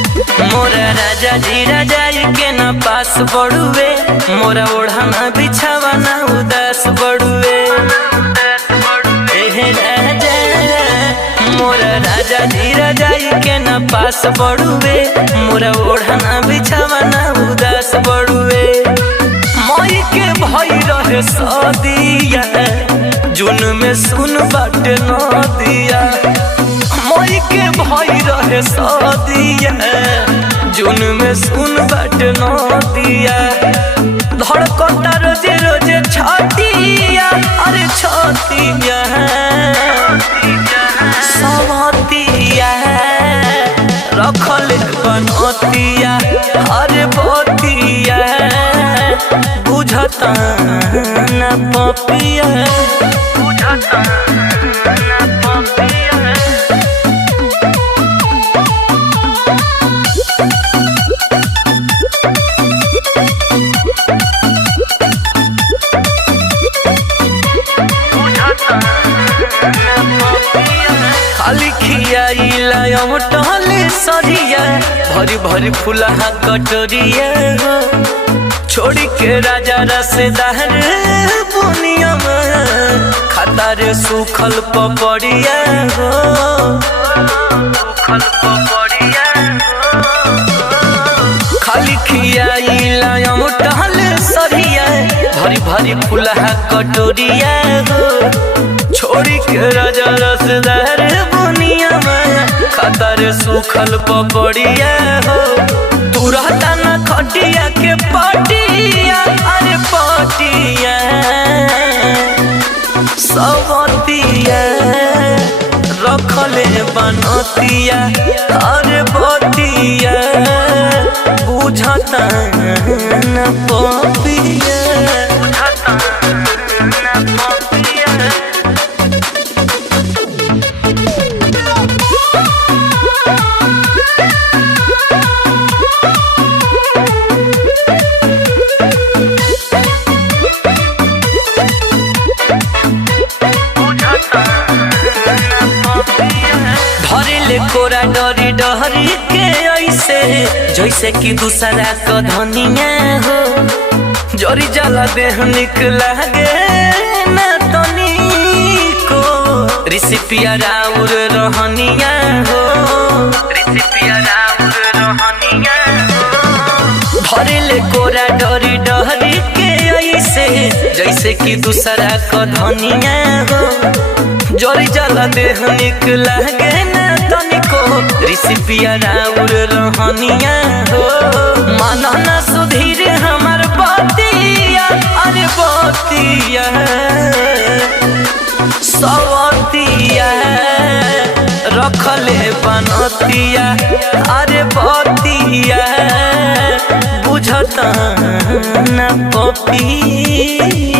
राजा जी राजाई के न पास बड़ुए मोरा ओढ़ाना बिछावाना उदास बड़ुए राजा मोरा राजा जी राजाई के न पास बड़ुए मोरा ओढ़ाना बिछावाना उदास बड़ुए मई के भई रहे सदिया जून में सुन बाटे नदिया मई के भई रहे सदिया जून में सुन बाटे नदिया धड़कता रोजे रोजे छतिया अरे छतिया सवतिया रखल बनतिया अरे बतिया बुझता न पपिया बुझता न पपिया खाली खियाइला टहले सरिया भरी भरी फूला कटोरिया हो छोड़ी के राजा रसदार बुनिया खाता रे सुखल पपड़िया हो सुखल पपड़िया खाली खियाइला टहले सरिया भरी भरी फूला कटोरिया हो छोड़ी के राजा रसदार बुनिया खाता रे सुखल पपड़िया हो तू रहता न खटिया के पटिया अरे पटिया सवतिया रखले बनतिया अरे बतिया बुझता न पपिया बुझता न पपिया कोरा डरी डहरी के ऐसे जैसे कि दूसरा का धनिया हो जोरी जला देह निकला गे न तनिको रिसिपिया राउर रहनिया हो रिसिपिया राउर रहनिया हो भरेले कोरा डरी डहरी के ऐसे जैसे कि दूसरा का धनिया हो जोरी जला देह निकला गे न तनिको रिसिपिया राउर रहनिया हो माना न सुधीर हमार बतिया अरे बतिया सवतिया रखले बनतिया अरे बतिया बुझता न पपिया।